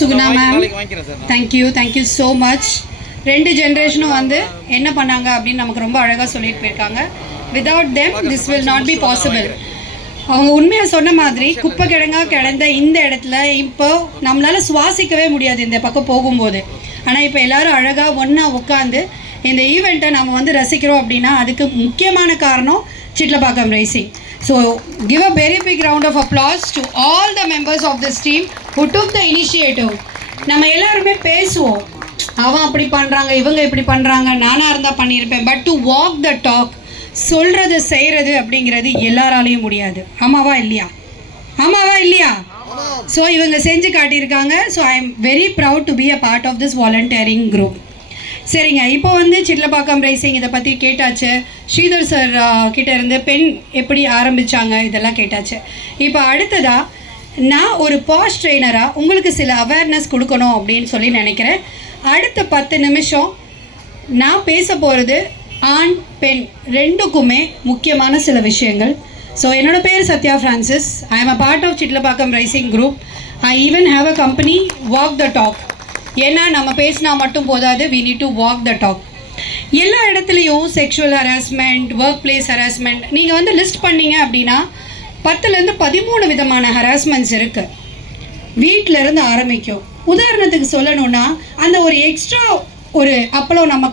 Suguna ma'am, thank you so much. 2 ஜென்ரேஷனும் வந்து என்ன பண்ணாங்க அப்படின்னு நமக்கு ரொம்ப அழகாக சொல்லிட்டு போயிருக்காங்க. Without them this will not be possible. அவங்க உண்மையாக சொன்ன மாதிரி குப்பை கிடங்காக கிடந்த இந்த இடத்துல இப்போ நம்மளால் சுவாசிக்கவே முடியாது இந்த பக்கம் போகும்போது. ஆனால் இப்போ எல்லோரும் அழகாக ஒன்றா உட்காந்து இந்த ஈவெண்ட்டை நம்ம வந்து ரசிக்கிறோம் அப்படின்னா அதுக்கு முக்கியமான காரணம் Chitlapakkam racing. So give a very big round of applause to all the members of this team who took the initiative. நம்ம எல்லாருமே பேசுவோம், அவன் அப்படி பண்ணுறாங்க, இவங்க இப்படி பண்ணுறாங்க, நானாக இருந்தால் பண்ணியிருப்பேன். But to walk the talk, சொல்கிறது செய்கிறது அப்படிங்கிறது எல்லாராலையும் முடியாது. ஆமாவா இல்லையா? ஸோ இவங்க செஞ்சு காட்டியிருக்காங்க. So I am very proud to be a part of this volunteering group. சரிங்க, இப்போ வந்து சிட்லப்பாக்கம் ரேசிங் இதை பற்றி கேட்டாச்சு. ஸ்ரீதர் சார் கிட்டே இருந்து பெண் எப்படி ஆரம்பித்தாங்க இதெல்லாம் கேட்டாச்சு. இப்போ அடுத்ததாக நான் ஒரு பாஷ் ட்ரெயினராக உங்களுக்கு சில அவேர்னஸ் கொடுக்கணும் அப்படின்னு சொல்லி நினைக்கிறேன். அடுத்த 10 நிமிஷம் நான் பேச போகிறது ஆண் பெண் ரெண்டுக்குமே முக்கியமான சில விஷயங்கள். ஸோ என்னோடய பேர் Sathya Francis. I am a part of Chitlapakkam racing group. I even have a company walk the talk. ஏன்னா நம்ம பேசினா மட்டும் போதாது, we need to walk the talk. எல்லா இடத்துலையும் sexual harassment, work place harassment நீங்கள் வந்து லிஸ்ட் பண்ணீங்க அப்படின்னா 10லேருந்து 13 விதமான ஹராஸ்மெண்ட்ஸ் இருக்குது. வீட்டிலேருந்து ஆரம்பிக்கும். உதாரணத்துக்கு சொல்லணுன்னா அந்த ஒரு எக்ஸ்ட்ரா ஒரு அப்பளம் நம்ம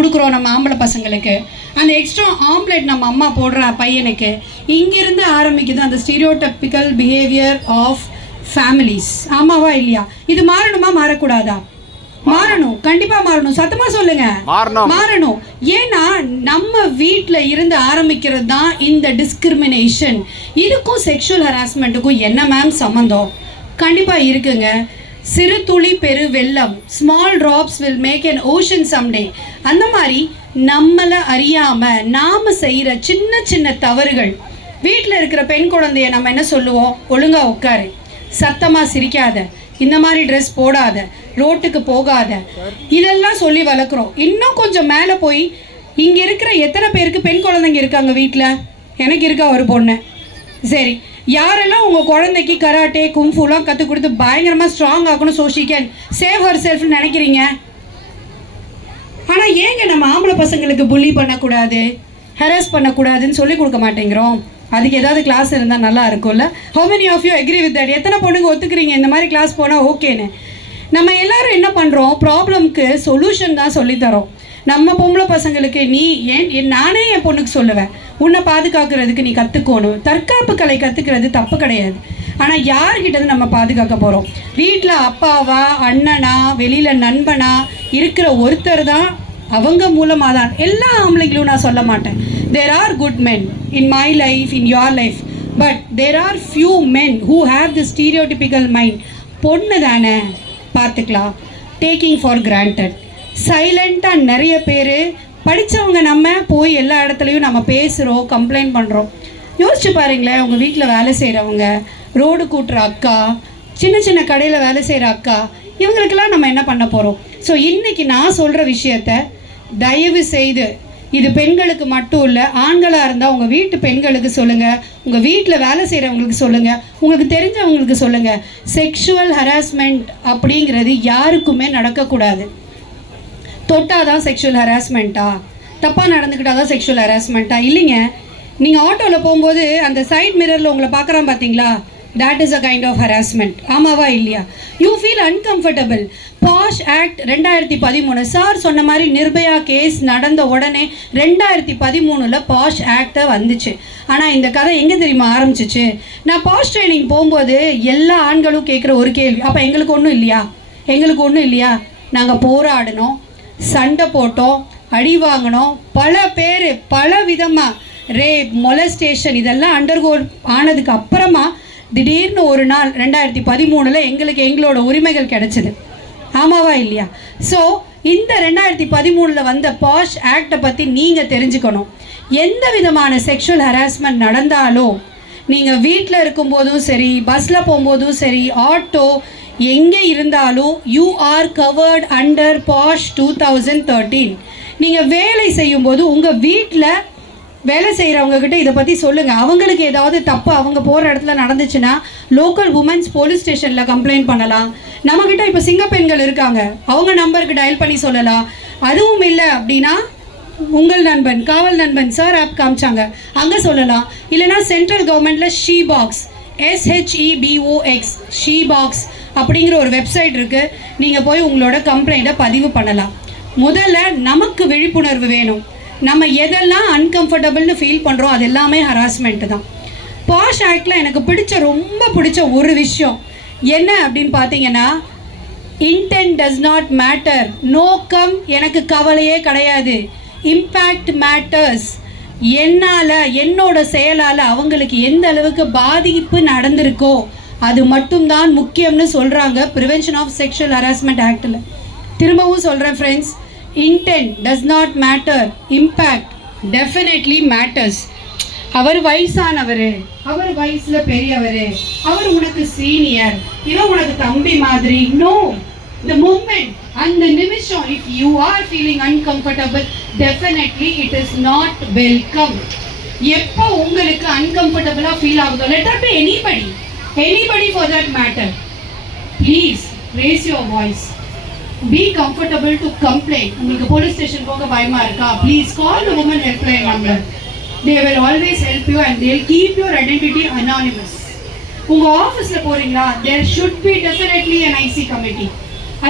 கொடுக்குறோம் நம்ம ஆம்பளை பசங்களுக்கு, அந்த எக்ஸ்ட்ரா ஆம்லெட் நம்ம அம்மா போடுற பையனுக்கு, இங்கேருந்து ஆரம்பிக்குது அந்த ஸ்டீரியோடைப்பிக்கல் பிஹேவியர் ஆஃப் ஃபேமிலிஸ். ஆமாவா இல்லையா? இது மாறணுமா மாறக்கூடாதா? மாறணும், கண்டிப்பாக மாறணும். சத்தமாக சொல்லுங்க, மாறணும். ஏன்னா நம்ம வீட்டில் இருந்து ஆரம்பிக்கிறது தான் இந்த டிஸ்கிரிமினேஷன். இதுக்கும் செக்ஷுவல் ஹராஸ்மெண்ட்டுக்கும் என்ன மேம் சம்மந்தம்? கண்டிப்பாக இருக்குங்க. சிறு துளி பெரு வெள்ளம், small drops will make an ocean someday. அந்த மாதிரி நம்மளை அறியாமல் நாம் செய்கிற சின்ன சின்ன தவறுகள். வீட்டில் இருக்கிற பெண் குழந்தைய நம்ம என்ன சொல்லுவோம்? ஒழுங்காக உட்காரு, சத்தமாக சிரிக்காத, இந்த மாதிரி ட்ரெஸ் போடாத, ரோட்டுக்கு போகாத, இதெல்லாம் சொல்லி வளர்க்குறோம். இன்னும் கொஞ்சம் மேலே போய் இங்கே இருக்கிற எத்தனை பேருக்கு பெண் குழந்தைங்க இருக்காங்க வீட்டில்? எனக்கு இருக்கா ஒரு பொண்ணு. சரி, யாரெல்லாம் உங்கள் குழந்தைக்கு கராட்டே கும்ஃபுலாம் கற்றுக் கொடுத்து பயங்கரமாக ஸ்ட்ராங் ஆகணும், so she can save her செல்ஃப்னு நினைக்கிறீங்க? ஆனால் ஏங்க நம்ம ஆம்பளை பசங்களுக்கு புள்ளி பண்ணக்கூடாது, ஹராஸ் பண்ணக்கூடாதுன்னு சொல்லி கொடுக்க மாட்டேங்கிறோம்? அதுக்கு ஏதாவது கிளாஸ் இருந்தால் நல்லா இருக்கும்ல? How many of you agree with that? எத்தனை பொண்ணுங்க ஒத்துக்கிறீங்க இந்த மாதிரி கிளாஸ் போனால் ஓகேன்னு? நம்ம எல்லாரும் என்ன பண்ணுறோம்? ப்ராப்ளம்க்கு சொல்யூஷன் தான் சொல்லித்தரோம். நம்ம பொம்பளை பசங்களுக்கு நானே என் பொண்ணுக்கு சொல்லுவேன், உன்னை பாதுகாக்கிறதுக்கு நீ கற்றுக்கணும். தற்காப்பு கலை கற்றுக்கிறது தப்பு கிடையாது. ஆனால் யார்கிட்ட நம்ம பாதுகாக்க போகிறோம்? வீட்டில் அப்பாவா, அண்ணனா, வெளியில் நண்பனா இருக்கிற ஒருத்தர் தான். அவங்க மூலமாக தான். எல்லா ஆம்பளைங்களும் நான் சொல்ல மாட்டேன். There are good men in my life, in your life, but there are few men who have the stereotypical mind. பொண்ணு தானே பார்த்துக்கலாம், டேக்கிங் ஃபார் கிராண்டட். சைலண்ட்டாக நிறைய பேர் படித்தவங்க நம்ம போய் எல்லா இடத்துலையும் நம்ம பேசுகிறோம், கம்ப்ளைண்ட் பண்ணுறோம். யோசிச்சு பாருங்களேன், உங்கள் வீட்டில் வேலை செய்கிறவங்க, ரோடு கூட்டுற அக்கா, சின்ன சின்ன கடையில் வேலை செய்கிற அக்கா, இவங்களுக்கெல்லாம் நம்ம என்ன பண்ண போகிறோம்? ஸோ இன்றைக்கி நான் சொல்கிற விஷயத்த தயவு செய்து, இது பெண்களுக்கு மட்டும் இல்லை, ஆண்களாக இருந்தால் உங்கள் வீட்டு பெண்களுக்கு சொல்லுங்கள், உங்கள் வீட்டில் வேலை செய்கிறவங்களுக்கு சொல்லுங்கள், உங்களுக்கு தெரிஞ்சவங்களுக்கு சொல்லுங்கள். செக்ஷுவல் ஹராஸ்மெண்ட் அப்படிங்கிறது யாருக்குமே நடக்கக்கூடாது. தொட்டால் தான் செக்ஷுவல் ஹராஸ்மெண்ட்டா? தப்பாக நடந்துக்கிட்டால் தான் செக்ஷுவல் ஹராஸ்மெண்ட்டா? இல்லைங்க. நீங்கள் ஆட்டோவில் போகும்போது அந்த சைட் மிரரில் உங்களை பார்க்குறான் பார்த்தீங்களா? that is a kind of harassment. ஆமாவா இல்லையா? you feel uncomfortable. POSH act 2013. Sir சொன்ன மாதிரி நிர்பயா கேஸ் நடந்த உடனே 2013 பாஷ் ஆக்டை வந்துச்சு. ஆனால் இந்த கதை எங்கே தெரியுமா ஆரம்பிச்சிச்சு? நான் பாஷ் ட்ரைனிங் போகும்போது எல்லா ஆண்களும் கேட்குற ஒரு கேள்வி, அப்போ எங்களுக்கு ஒன்றும் இல்லையா? நாங்கள் போராடினோம், சண்டை போட்டோம், அடி வாங்கினோம், பல பேர் பல விதமாக ரேப், மொலஸ்டேஷன் இதெல்லாம் அண்டர்கோ ஆனதுக்கு அப்புறமா திடீர்னு ஒரு நாள் 2013 எங்களோட உரிமைகள் கிடைச்சிது. ஆமாவா இல்லையா? ஸோ இந்த 2013 வந்த பாஷ் ஆக்டை பற்றி நீங்கள் தெரிஞ்சுக்கணும். எந்த விதமான செக்ஷுவல் ஹராஸ்மெண்ட் நடந்தாலும் நீங்கள் வீட்டில் இருக்கும்போதும் சரி, பஸ்ஸில் போகும்போதும் சரி, ஆட்டோ எங்கே இருந்தாலும் you are covered under POSH 2013. நீங்கள் வேலை செய்யும்போது உங்கள் வீட்டில் வேலை செய்கிறவங்க கிட்ட இதை பற்றி சொல்லுங்கள். அவங்களுக்கு ஏதாவது தப்பு அவங்க போகிற இடத்துல நடந்துச்சுன்னா லோக்கல் உமன்ஸ் போலீஸ் ஸ்டேஷனில் கம்ப்ளைண்ட் பண்ணலாம். நம்மக்கிட்ட இப்போ சிங்கப்பெண்கள் இருக்காங்க, அவங்க நம்பருக்கு டயல் பண்ணி சொல்லலாம். அதுவும் இல்லை அப்படின்னா உங்கள் நண்பன் காவல் நண்பன் சார் ஆப் காமிச்சாங்க, அங்கே சொல்லலாம். இல்லைனா சென்ட்ரல் கவர்மெண்ட்டில் she box SHEBOX she box அப்படிங்கிற ஒரு வெப்சைட் இருக்குது. நீங்கள் போய் உங்களோட கம்ப்ளைண்ட்டை பதிவு பண்ணலாம். முதல்ல நமக்கு விழிப்புணர்வு வேணும். நம்ம எதெல்லாம் அன்கம்ஃபர்டபுள்னு ஃபீல் பண்ணுறோம் அது எல்லாமே ஹராஸ்மெண்ட்டு தான். பாஷ் ஆக்டில் எனக்கு ரொம்ப பிடிச்ச ஒரு விஷயம் என்ன அப்படின்னு பார்த்தீங்கன்னா, இன்டென்ட் டஸ் நாட் மேட்டர். நோக்கம் எனக்கு கவலையே கிடையாது, இம்பேக்ட் மேட்டர்ஸ். என்னால் என்னோட செயலால் அவங்களுக்கு எந்த அளவுக்கு பாதிப்பு நடந்திருக்கோ அது மட்டும்தான் முக்கியம்னு சொல்கிறாங்க ப்ரிவென்ஷன் ஆஃப் செக்ஷுவல் ஹராஸ்மெண்ட் ஆக்டில். திரும்பவும் சொல்கிறேன் friends, intent does not matter, impact definitely matters. அவர் வயசானவர், அவர் வயசில் பெரியவர், அவர் உனக்கு சீனியர், இவன் உனக்கு தம்பி மாதிரி. No, the moment and the நிமிஷம் if you are feeling uncomfortable, definitely it is not welcome. எப்போ உங்களுக்கு uncomfortable ஃபீல் ஆகுதோ, let that be anybody for that matter, please raise your voice. Be comfortable to complain. உங்களுக்கு police station போக பயமா இருக்கா, please call the women helpline number. They will always help you and they will keep your identity anonymous. உங்க ஆஃபீஸ்ல போறீங்களா, there should be definitely an IC committee,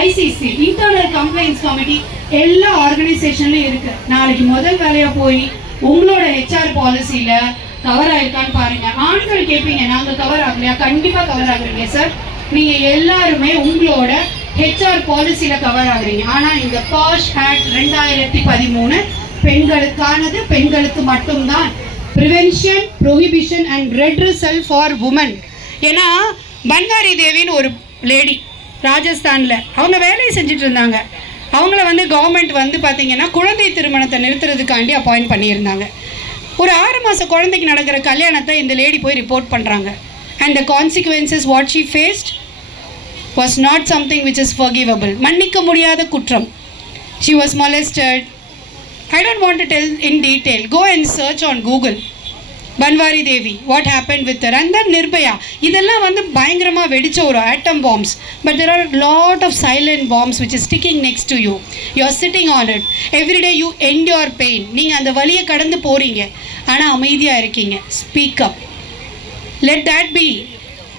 ICC internal complaints committee எல்லா ஆர்கனைசேஷன்லயும் இருக்கு. நாளைக்கு முதல் வேலையா போய் உங்களோட HR பாலிசியில கவர் ஆயிருக்கான்னு பாருங்க. ஆண்கள் கேட்பீங்க, நாங்க கவர் ஆகலையா? கண்டிப்பா கவர் ஆகுறீங்க சார். நீங்க எல்லாருமே உங்களோட HR பாலிசியில் கவர் ஆகுறீங்க. ஆனால் இந்த பாஷ் ஆக்ட் 2013 பெண்களுக்கானது, பெண்களுக்கு மட்டும்தான். Prevention, prohibition and redressal for women. ஏன்னா பன்வாரி தேவின்னு ஒரு லேடி ராஜஸ்தானில் அவங்க வேலையை செஞ்சுட்டு இருந்தாங்க. அவங்கள கவர்மெண்ட் பார்த்தீங்கன்னா குழந்தை திருமணத்தை நிறுத்துறதுக்காண்டி அப்பாயிண்ட் பண்ணியிருந்தாங்க. ஒரு 6 மாத குழந்தைக்கு நடக்கிற கல்யாணத்தை இந்த லேடி போய் ரிப்போர்ட் பண்ணுறாங்க. And the consequences what she faced was not something which is forgivable. மன்னிக்க முடியாத குற்றம். She was molested. I don't want to tell in detail. Go and search on Google. Banwari Devi, what happened with her? And then Nirbhaya. இதெல்லாம் பயங்கரமா வெடிச்ச ஒரு atom bombs. But there are a lot of silent bombs which is sticking next to you. You are sitting on it. Every day you endure pain. நீங்க அந்த வலியை கடந்து போறீங்க. ஆனா அமைதியா இருக்கீங்க. Speak up. Let that be.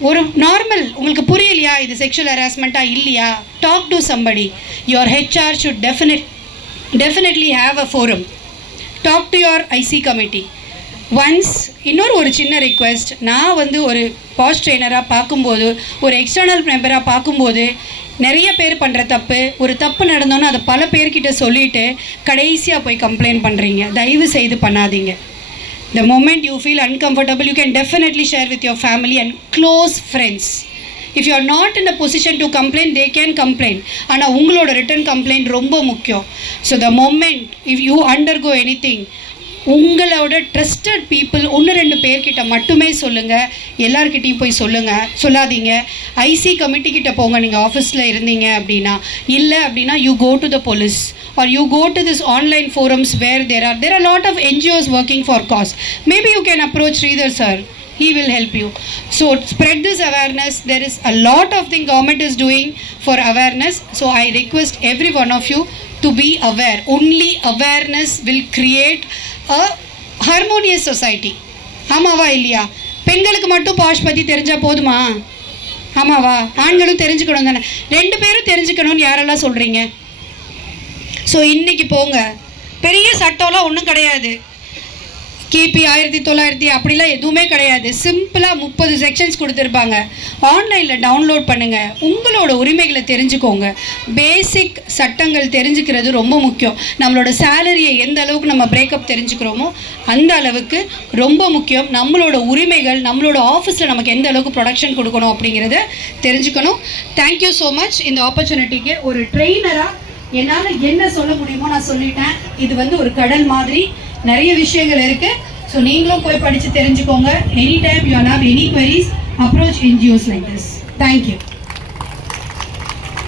ஒரு normal, உங்களுக்கு புரியலையா இது செக்ஷுவல் ஹராஸ்மெண்ட்டா இல்லையா, talk to somebody. Your HR should definitely have a forum. Talk to your IC committee once. ஒரு சின்ன ரிக்வெஸ்ட், நான் ஒரு பாஸ் ட்ரெயினராக பார்க்கும்போது, ஒரு எக்ஸ்டர்னல் மெம்பராக பார்க்கும்போது நிறைய பேர் பண்ணுற தப்பு, ஒரு தப்பு நடந்தோன்னு அதை பல பேர்கிட்ட சொல்லிவிட்டு கடைசியாக போய் கம்ப்ளைண்ட் பண்ணுறீங்க. தயவு செய்து பண்ணாதீங்க. The moment you feel uncomfortable, you can definitely share with your family and close friends. If you are not in a position to complain, they can complain. ஆனால் உங்களோட ரிட்டன் கம்ப்ளைண்ட் ரொம்ப முக்கியம். So the moment if you undergo anything, உங்களோட trusted people 1-2 பேர்கிட்ட மட்டுமே சொல்லுங்கள். எல்லார்கிட்டையும் போய் சொல்லாதீங்க. IC கமிட்டிக்கிட்ட போங்க நீங்கள் ஆஃபீஸில் இருந்தீங்க அப்படின்னா. இல்லை அப்படின்னா you go to the police or you go to this online forums where there are a lot of NGOs working for cause. Maybe you can approach Sridhar sir. He will help you. So spread this awareness. There is a lot of things government is doing for awareness. So I request every one of you to be aware. Only awareness will create a harmonious society. ஆமாவா இல்லையா? பெண்களுக்கு மட்டும் bash பற்றி தெரிஞ்சால் போதுமா? ஆமாவா? ஆண்களும் தெரிஞ்சுக்கணும் தானே? 2 பேரும் தெரிஞ்சுக்கணும்னு யாரெல்லாம் சொல்கிறீங்க? ஸோ இன்றைக்கி போங்க, பெரிய சட்டம்லாம் ஒன்றும் கிடையாது. கிபி 1900 அப்படிலாம் எதுவுமே கிடையாது. சிம்பிளாக 30 செக்ஷன்ஸ் கொடுத்துருப்பாங்க. ஆன்லைனில் டவுன்லோட் பண்ணுங்கள், உங்களோட உரிமைகளை தெரிஞ்சுக்கோங்க. பேசிக் சட்டங்கள் தெரிஞ்சுக்கிறது ரொம்ப முக்கியம். நம்மளோட சேலரியை எந்த அளவுக்கு நம்ம பிரேக்கப் தெரிஞ்சுக்கிறோமோ அந்த அளவுக்கு ரொம்ப முக்கியம். நம்மளோட உரிமைகள், நம்மளோட ஆஃபீஸில் நமக்கு எந்த அளவுக்கு ப்ரொடக்ஷன் கொடுக்கணும் அப்படிங்கிறத தெரிஞ்சுக்கணும். Thank you so much. இந்த ஆப்பர்ச்சுனிட்டிக்கு ஒரு ட்ரெயினராக என்னால் என்ன சொல்ல முடியுமோ நான் சொல்லிட்டேன். இது ஒரு கடல் மாதிரி நிறைய விஷயங்கள் இருக்குது. ஸோ நீங்களும் போய் படித்து தெரிஞ்சுக்கோங்க. Any time you have any queries, approach NGOs like this. Thank you.